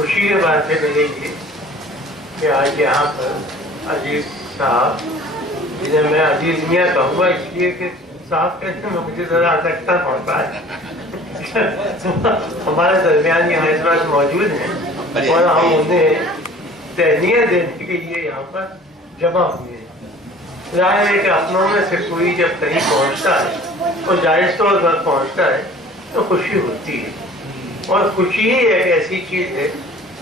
خوشی کی بات ہے میرے لیے کہ آج یہاں پر عزیز صاحب، جنہیں میں عزیز میاں کہوں گا اس لیے کہ صاحب کہتے ہیں مجھے ذرا سکتا پڑتا ہے، ہمارے درمیان یہاں اس وقت موجود ہیں اور ہم انہیں تہنیت دینے کے لیے یہاں پر جمع ہوئے ہیں۔ ظاہر ہے کہ اپنوں میں سے کوئی جب کہیں پہنچتا ہے اور جائز طور پر پہنچتا ہے تو خوشی ہوتی ہے، اور خوشی ہی ایک ایسی چیز ہے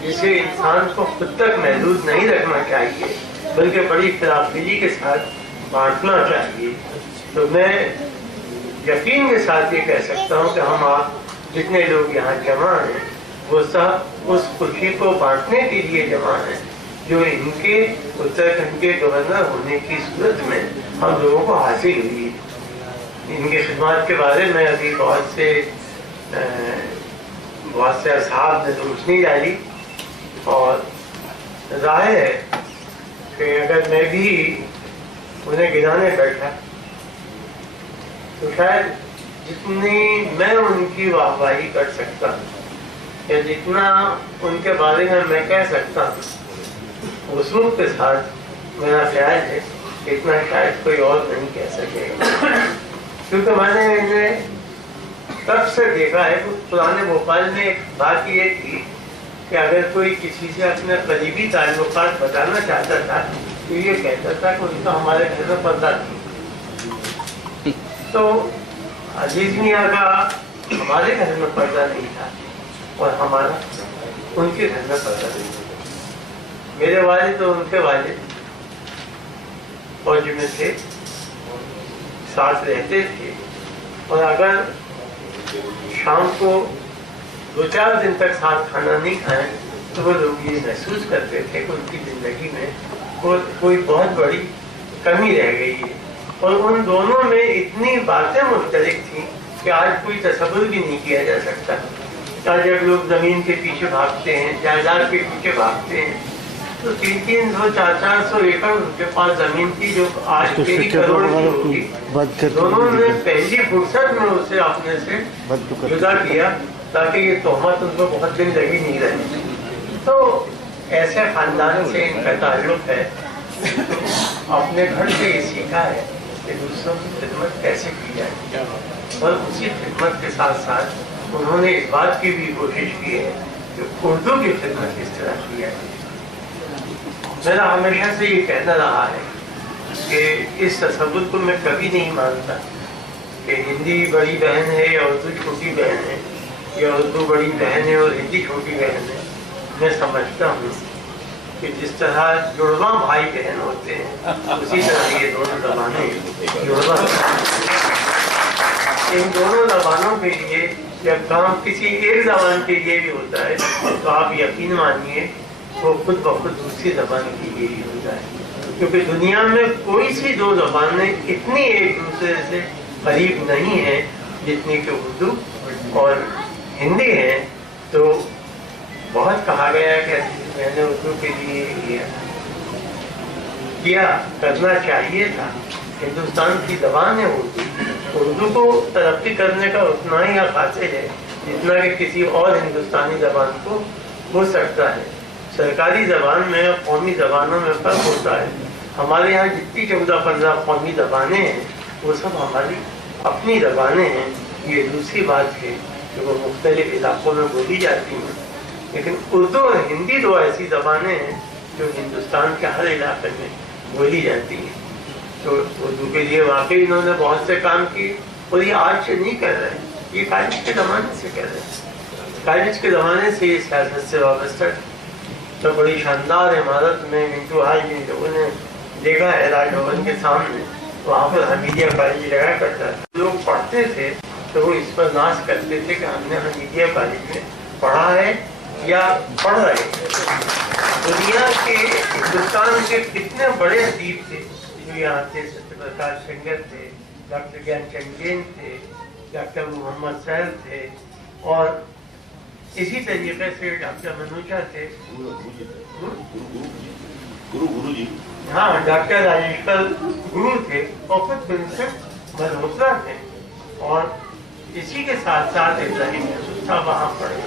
جسے انسان کو خود تک محدود نہیں رکھنا چاہیے بلکہ بڑی خلافی کے ساتھ بانٹنا چاہیے۔ تو میں یقین کے ساتھ یہ کہہ سکتا ہوں کہ ہم آپ جتنے لوگ یہاں جمع ہیں وہ سب اس خوشی کو بانٹنے کے لیے جمع ہیں جو ان کے اتراکھنڈ کے گورنر ہونے کی صورت میں ہم لوگوں کو حاصل ہوئی ہے۔ ان کی خدمات کے بارے میں ابھی بہت سے اصحاب نے روشنی ڈالی، اور ظاہر ہے کہ اگر میں بھی انہیں گرانے بیٹھا تو شاید جتنی میں ان کی واہواہی کر سکتا ہوں یا جتنا ان کے بارے میں کہہ سکتا ہوں وصول کے ساتھ میرا خیال ہے کہ اتنا شاید کوئی اور نہیں کہہ سکے گا، کیونکہ میں نے انہیں تب سے دیکھا ہے کہ پرانے بھوپال میں ایک بات یہ تھی کہ اگر کوئی کسی سے اپنے قریبی تعلقات بتانا چاہتا تھا تو یہ کہتا تھا کہ ان کا ہمارے گھر میں پردہ تھی۔ تو عزیز میاں کا ہمارے گھر میں پردہ نہیں تھا اور ہمارا ان کے گھر میں پردہ نہیں تھا۔ میرے والد اور ان کے والد فوج میں تھے، ساتھ رہتے تھے، اور اگر شام کو 2-4 دن تک ساتھ کھانا نہیں کھائیں تو وہ لوگ یہ محسوس کرتے تھے کہ ان کی زندگی میں کوئی بہت بڑی کمی رہ گئی ہے، اور ان دونوں میں اتنی باتیں مشترک تھیں کہ آج کوئی تصور بھی نہیں کیا جا سکتا۔ آج جب لوگ زمین کے پیچھے بھاگتے ہیں، جائیداد کے پیچھے بھاگتے ہیں، تو 300-400 ایکڑ ان کے پاس زمین تھی جو آج کئی کروڑ کی ہوگی۔ دونوں نے پہلی فرصت میں اسے اپنے سے جدا کیا تاکہ یہ تہمت ان کو بہت دن لگی نہیں رہی۔ تو ایسے خاندان سے ان کا تعلق ہے، اپنے گھر سے یہ سیکھا ہے کہ دوسروں کی خدمت کیسے کی جائے، اور اسی خدمت کے ساتھ ساتھ انہوں نے اس بات کی بھی کوشش کی ہے کہ اردو کی خدمت کس طرح کی جائے۔ میرا ہمیشہ سے یہ کہنا رہا ہے کہ اس تصور کو میں کبھی نہیں مانتا کہ ہندی بڑی بہن ہے یا اردو چھوٹی بہن ہے، یا اردو بڑی بہن ہے اور ہندی چھوٹی بہن ہے۔ میں سمجھتا ہوں کہ جس طرح جڑواں بھائی بہن ہوتے ہیں اسی طرح یہ دونوں زبانیں جڑواں۔ ان دونوں زبانوں کے لیے جب کام کسی ایک زبان کے لیے بھی ہوتا ہے تو آپ یقین مانیے وہ خود بخود دوسری زبان کے لیے ہی ہوتا ہے، کیونکہ دنیا میں کوئی سی دو زبانیں اتنی ایک دوسرے سے قریب نہیں ہیں جتنی کہ اردو اور ہندی ہیں۔ تو بہت کہا گیا ہے کہ میں نے اردو کے لیے کیا کرنا چاہیے تھا، ہندوستان کی زبان ہے اردو، اردو کو ترقی کرنے کا اتنا ہی حاصل ہے جتنا کہ کسی اور ہندوستانی زبان کو ہو سکتا ہے۔ سرکاری زبان میں قومی زبانوں میں فرق ہوتا ہے۔ ہمارے یہاں جتنی 14-15 قومی زبانیں ہیں وہ سب ہماری اپنی زبانیں ہیں۔ یہ دوسری بات ہے کہ وہ مختلف علاقوں میں بولی جاتی ہیں، لیکن اردو اور ہندی دو ایسی زبانیں ہیں جو ہندوستان کے ہر علاقے میں بولی جاتی ہیں۔ تو اردو کے لیے واقعی انہوں نے بہت سے کام کیے، اور یہ آج سے نہیں کر رہے ہیں، یہ کالج کے زمانے سے کر رہے ہیں۔ کالج کے زمانے سے یہ سیاست سے وابستہ ہے۔ تو بڑی شاندار عمارت میں منٹو ہائی جن لوگوں نے دیکھا ہے راج بھون کے سامنے، وہاں پر حمیدیہ کالج لگا کرتا تھا۔ لوگ پڑھتے تھے تو وہ اس پر ناز کرتے تھے کہ ہم نے حمیدیہ کالج میں پڑھا ہے یا پڑھ رہے ہیں۔ دنیا کے ہندوستان کے کتنے بڑے ادیب تھے جو یہاں تھے، ستیہ پرکاش شنگر تھے، ڈاکٹر گیان چند جین تھے، ڈاکٹر محمد سہل تھے، اور اسی طریقے سے ڈاکٹر منوجا تھے، گرو جی، ہاں ڈاکٹر راجیشور گرو تھے، اور خود ونسنٹ ملہوترا تھے، اور اسی کے ساتھ ساتھ ابراہیم یوسف صاحب وہاں پڑھے۔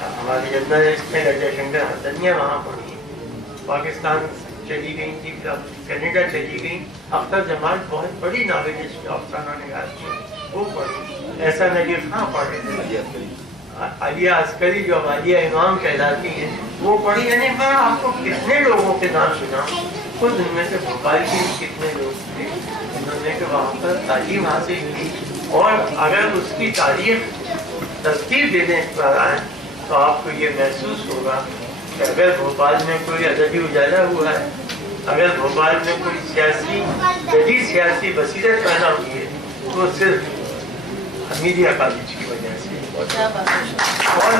ہماری جرنلسٹ میں لجا شنکر ہسنیاں وہاں پڑھی ہیں، پاکستان چلی گئی تھی، کینیڈا چلی گئی. اختر جمال بہت بڑی ناولسٹ افسانہ نگار تھی، وہ پڑھی. ایسا نذیر خان پڑھے تھے، عالیہ عسکری جو عالیہ امام کہلاتی ہیں وہ پڑھی. یعنی میں آپ کو کتنے لوگوں کے نام سنا، خود ان میں سے بھوپال کے کتنے لوگ تھے جنہوں نے کہ وہاں پر تعلیم حاصل کی. اور اگر اس کی تاریخ ترتیب دینے پر آئے تو آپ کو یہ محسوس ہوگا کہ اگر بھوپال میں کوئی ادبی اجالا ہوا ہے، اگر بھوپال میں کوئی سیاسی جدید سیاسی بصیرت پیدا ہوئی ہے تو صرف حمیدیہ کالج کی وجہ سے. اور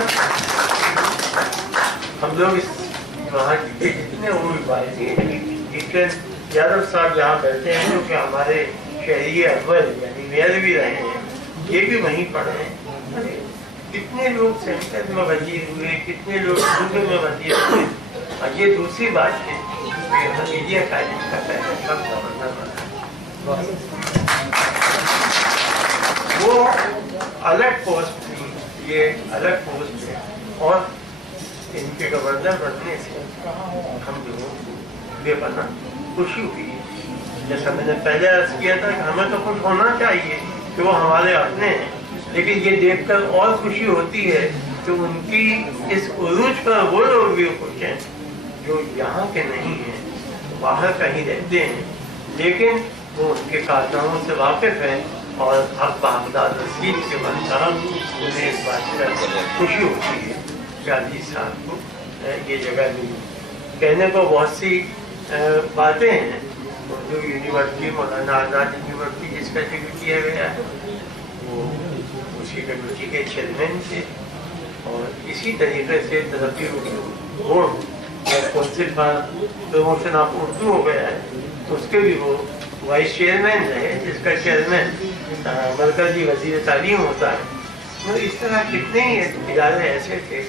ہم لوگ وہاں کے جتنے ٹیچر یادو صاحب جہاں بیٹھے ہیں جو کہ ہمارے شہری اول یعنی میئر بھی رہے ہیں، یہ بھی وہیں پڑھے ہیں. کتنے لوگ سینٹر میں وزیر ہوئے، کتنے لوگ صوبے میں وزیر ہوئے. اور یہ دوسری بات ہے کہ حمیدیہ کالج کا پہلا شخص گورنر بنا، وہ الگ پوسٹ تھی، یہ الگ پوسٹ ہے. اور ان کے گورنر بننے سے ہم لوگوں کو بے پناہ خوشی ہوئی. جیسا میں نے پہلے عرض کیا تھا کہ ہمیں تو خوش ہونا چاہیے کہ وہ ہمارے اپنے ہیں، لیکن یہ دیکھ کر اور خوشی ہوتی ہے کہ ان کی اس عروج پر وہ لوگ بھی خوش ہیں جو یہاں کے نہیں ہیں، باہر کہیں رہتے ہیں، لیکن وہ ان کے کارناموں سے واقف ہیں اور حق بحقدار رسید کے منصب انہیں اس بات پر خوشی ہوتی ہے کہ عزیز صاحب کو یہ جگہ ملی. کہنے کو بہت سی باتیں ہیں. اردو یونیورسٹی مولانا آزاد یونیورسٹی جس کا ذکر کیا گیا ہے وہ اسی کمیٹی کے چیئرمین تھے، اور اسی طریقے سے ترقی اردو بورڈ کونسل کا پروموشن آف اردو ہو گیا ہے، اس کے بھی وہ وائس چیئرمین رہے جس کا چیئرمین مرکزی وزیر تعلیم ہوتا ہے. اس طرح کتنے ہی ادارے ایسے تھے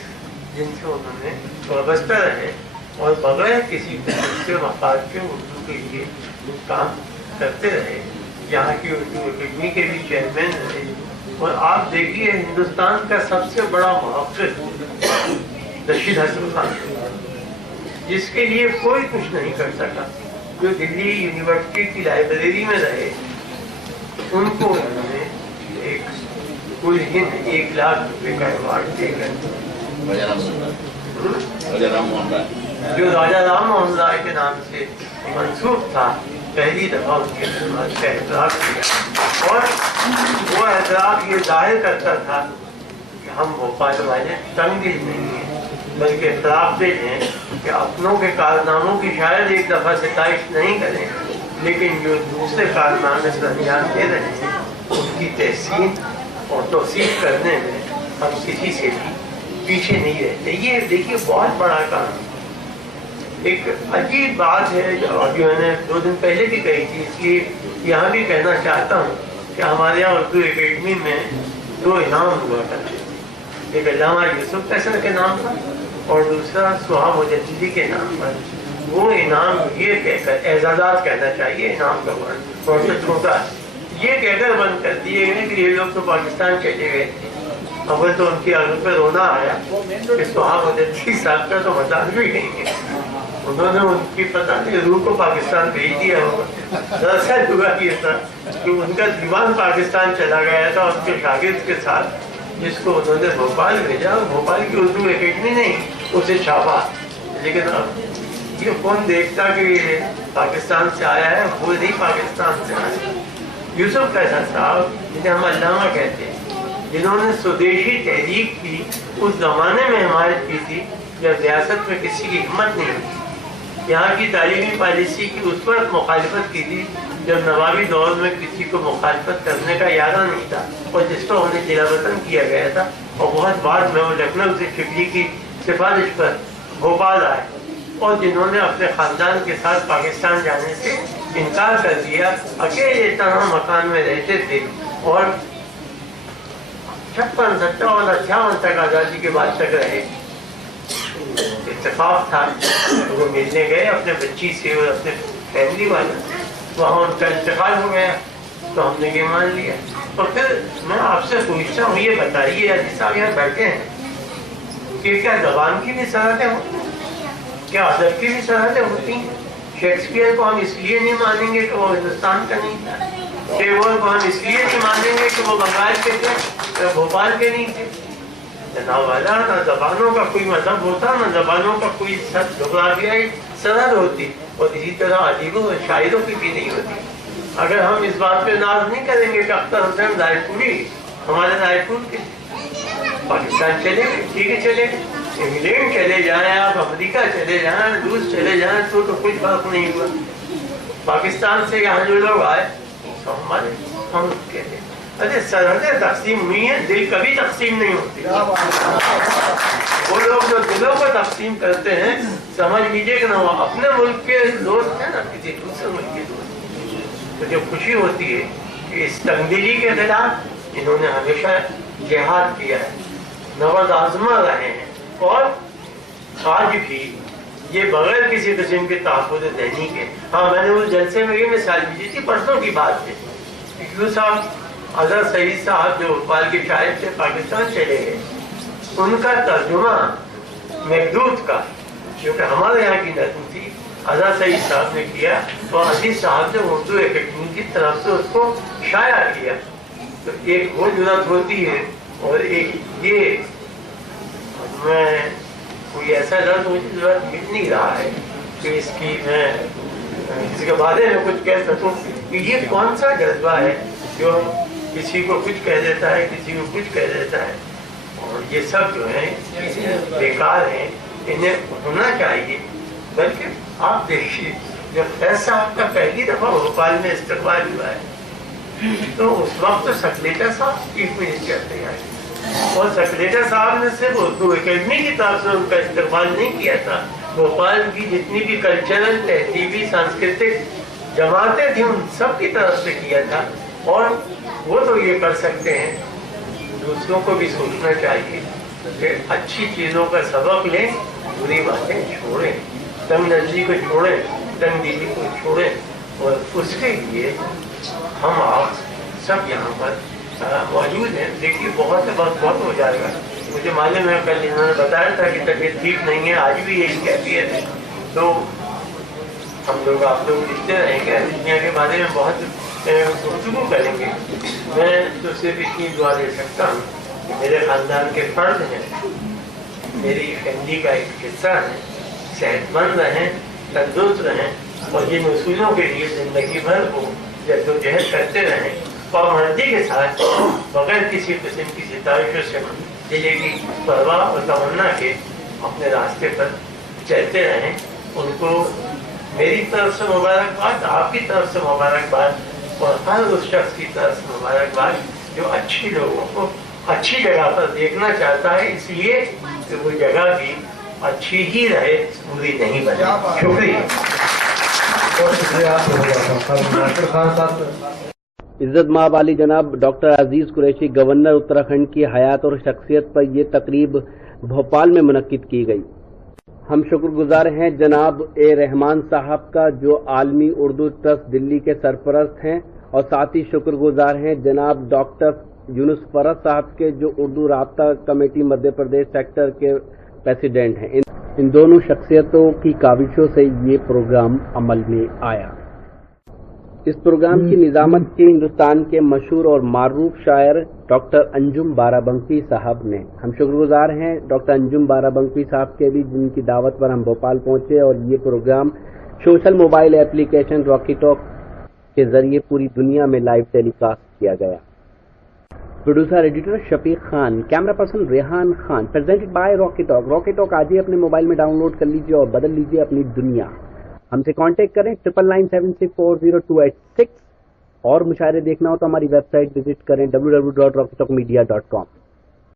جن سے انہوں نے وابستہ رہے اور بغیر کسی سے مفاد کے اردو کے لیے کام کرتے رہے. یہاں کی اردو اکیڈمی کے بھی چیئرمین رہے. اور آپ دیکھیے ہندوستان کا سب سے بڑا محقق رشید حسن خان جس کے لیے کوئی کچھ نہیں کر سکا، جو دلی یونیورسٹی کی لائبریری میں رہے، ان کو انہوں نے ایک کل ہند 1 لاکھ روپے کا ایوارڈ دے کر جو راجہ رام موہن رائے کے نام سے منسوب تھا، پہلی دفعہ ان کے خدمات کا اعتراف کیا. اور وہ اعتراف یہ ظاہر کرتا تھا کہ ہم بھوپال والے تنگ دل نہیں ہیں بلکہ اعتراف دل ہیں کہ اپنوں کے کارناموں کی شاید ایک دفعہ ستائش نہیں کریں، لیکن جو دوسرے کارنامے سے انجام دے رہے ہیں ان کی تحسین اور توثیق کرنے میں ہم کسی سے بھی پیچھے نہیں رہتے. یہ دیکھیے بہت بڑا کام. ایک عجیب بات ہے جو میں نے 2 دن پہلے بھی کہی تھی، اس لیے یہاں بھی کہنا چاہتا ہوں کہ ہمارے یہاں اردو اکیڈمی میں 2 انعام ہوا کرتے تھے. ایک علامہ یوسف فیصل کے نام پر اور دوسرا سہا مجددی کے نام پر. وہ انعام یہ کہہ کر اعزازات کہنا چاہیے، انعام کا ورڈ بہت سے چھوٹا ہے، یہ کہہ کر بند کر دیے گئے کہ یہ لوگ تو پاکستان چلے گئے. اول تو ان کی آنکھوں پہ رونا آیا کہ سہا مجددی صاحب کا تو مذاق بھی نہیں ہے، انہوں نے ان کی پتہ نہیں روح کو پاکستان بھیج دیا ہوگا. دراصل ہوا یہ تھا کہ ان کا دیوان پاکستان چلا گیا تھا ان کے شاگرد کے ساتھ، جس کو انہوں نے بھوپال بھیجا. بھوپال کی اردو اکیڈمی نہیں اسے چھاپا، لیکن اب یہ کون دیکھتا کہ یہ پاکستان سے آیا ہے، وہ نہیں پاکستان سے آیا. یوسف فیصل صاحب جنہیں ہم علامہ کہتے ہیں، جنہوں نے سودیشی تحریک کی اس زمانے میں حمایت کی تھی جب ریاست میں کسی کی ہمت نہیں ہوئی. یہاں کی تعلیمی پالیسی کی اس وقت مخالفت کی تھی جب نوابی دور میں کسی کو مخالفت کرنے کا ارادہ نہیں تھا اور جس کو انہیں جلا وطن کیا گیا تھا. اور بہت بعد میں وہ لکھنؤ سے شبلی کی سفارش پر بھوپال آئے اور جنہوں نے اپنے خاندان کے ساتھ پاکستان جانے سے انکار کر دیا، اکیلے تنہا مکان میں رہتے تھے اور 56 57 58 تک آزادی کے بعد تک رہے. اتفاق تھا وہ ملنے گئے اپنے بچی سے اور اپنے فیملی والوں سے، وہاں ان کا انتقال ہو گیا تو ہم نے یہ مان لیا. اور پھر میں آپ سے پوچھتا ہوں، یہ بتائیے عزیز صاحب یہاں بیٹھے ہیں، کہ کیا زبان کی بھی سرحدیں ہوتی ہیں؟ کیا ادب کی بھی سرحدیں ہوتی ہیں؟ شیکسپیئر کو ہم اس لیے نہیں مانیں گے کہ وہ ہندوستان کا نہیں تھا، ٹیگور کو ہم اس لیے نہیں مانیں گے کہ وہ بنگال کے تھے، بھوپال کے نہیں تھے؟ جناب والا، نہ زبانوں کا کوئی مذہب ہوتا، نہ زبانوں کا کوئی جغرافیائی سرحد ہوتی، اور اسی طرح ادیبوں اور شاعروں کی بھی نہیں ہوتی۔ اگر ہم اس بات پہ ناز نہیں کریں گے کہ اختر حسین رائے پوری ہمارے رائے پور کے، پاکستان چلے گئے، ٹھیک ہے چلے گئے، انگلینڈ چلے جائیں آپ، امریکہ چلے جائیں، روس چلے جائیں، تو کوئی فرق نہیں ہوا۔ پاکستان سے یہاں جو لوگ آئے تو ہمارے ہم کہتے ہیں ارے سرحدیں تقسیم ہوئی ہیں، دل کبھی تقسیم نہیں ہوتی۔ وہ لوگ جو دلوں کو تقسیم کرتے ہیں، سمجھ لیجیے کہ نہ وہ اپنے ملک کے دوست ہیں نہ کسی دوسرے ملک کے دوست۔ مجھے خوشی ہوتی ہے کہ اس تنگدلی کے خلاف انہوں نے ہمیشہ جہاد کیا ہے، نوز آزما رہے ہیں، اور آج بھی یہ بغیر کسی قسم کے تحفظ ذہنی کے۔ ہاں میں نے اس جلسے میں یہ مثال دی تھی، پرسوں کی بات ہے، یو صاحب اظہر سعید صاحب جو بھوپال کے شاعر سے پاکستان چلے گئے، ان کا ترجمہ میگدود کا، کیونکہ ہمارے یہاں کی نظم تھی، اظہر سعید صاحب نے کیا، تو عزیز صاحب نے اردو اکیڈمی کی طرف سے اس کو شائع کیا۔ تو ایک وہ ضرورت ہوتی ہے، اور ایک یہ میں کوئی ایسا لفظ مجھے ضرورت مل نہیں رہا ہے کہ اس کی میں اس کے بارے میں کچھ کہہ سکوں کہ یہ کون سا جذبہ ہے جو کسی کو کچھ کہہ دیتا ہے، کسی کو کچھ کہہ دیتا ہے، اور یہ سب جو ہیں بیکار ہیں، انہیں ہونا چاہیے۔ بلکہ آپ دیکھیے جب فیض صاحب کا پہلی دفعہ بھوپال میں استقبال ہوا ہے تو اس وقت سکلیٹا صاحب چیف منسٹر تھے، اور سکلیٹا صاحب نے صرف اردو اکیڈمی کی طرف سے ان کا استقبال نہیں کیا تھا، بھوپال کی جتنی بھی کلچرل، تہذیبی، سانسکرتک جماعتیں تھیں ان سب کی طرف سے کیا تھا۔ اور وہ تو یہ کر سکتے ہیں، دوسروں کو بھی سوچنا چاہیے کہ اچھی چیزوں کا سبق لیں، بری باتیں چھوڑیں، تنگ نظری کو چھوڑیں، تنگ دلی کو چھوڑیں، اور اس کے لیے ہم آپ سب یہاں پر موجود ہیں۔ دیکھیے بہت سے وقت بہت ہو جائے گا، مجھے معلوم ہے کل انہوں نے بتایا تھا کہ طبیعت ٹھیک نہیں ہے، آج بھی یہی کیفیت ہے، تو ہم لوگ آپ لوگ لکھتے رہیں گے، دنیا کے بارے میں بہت گفتگو کریں گے۔ میں تو صرف اتنی دعا دے سکتا ہوں کہ میرے خاندان کے فرد ہیں، میری فیملی کا ایک حصہ ہیں، صحت مند رہیں، تندرست رہیں، اور یہ اصولوں کے لیے زندگی بھر کو جدوجہد کرتے رہیں، پابندی کے ساتھ، بغیر کسی قسم کی ستائشوں سے دل کی پرواہ اور تمنا کے اپنے راستے پر چلتے رہیں۔ ان کو میری طرف سے مبارکباد، آپ کی طرف سے مبارکباد، اور ہر اس شخص کی طرف سے مبارکباد جو اچھی لوگوں کو اچھی جگہ پر دیکھنا چاہتا ہے، اس لیے کہ وہ جگہ بھی اچھی ہی رہے، بری نہیں بنے۔ شکریہ۔ بہت شکریہ خان صاحب۔ عزت مآب علی جناب ڈاکٹر عزیز قریشی گورنر اتراکھنڈ کی حیات اور شخصیت پر یہ تقریب بھوپال میں منعقد کی گئی۔ ہم شکر گزار ہیں جناب اے رحمان صاحب کا جو عالمی اردو ٹرسٹ دلی کے سرپرست ہیں، اور ساتھ ہی شکر گزار ہیں جناب ڈاکٹر یونس فرد صاحب کے جو اردو رابطہ کمیٹی مدھیہ پردیش سیکٹر کے پریزیڈنٹ ہیں۔ ان دونوں شخصیتوں کی کاوشوں سے یہ پروگرام عمل میں آیا۔ اس پروگرام کی نظامت کی ہندوستان کے مشہور اور معروف شاعر ڈاکٹر انجم بارہ بنکی صاحب نے۔ ہم شکر گزار ہیں ڈاکٹر انجم بارہ بنکی صاحب کے بھی، جن کی دعوت پر ہم بھوپال پہنچے، اور یہ پروگرام سوشل موبائل ایپلیکیشن راکی ٹاک کے ذریعے پوری دنیا میں لائیو ٹیلی کاسٹ کیا گیا۔ Producer editor Shafiq Khan, camera person Rehan Khan, presented by Rocky talk. Rocky talk آج ہی اپنے موبائل میں ڈاؤن لوڈ کر لیجیے اور بدل لیجیے اپنی دنیا۔ ہم سے کانٹیکٹ کریں 9997640286، اور مشاعرے دیکھنا ہو تو ہماری ویب سائٹ وزٹ کریں www.rockytalkmedia.com۔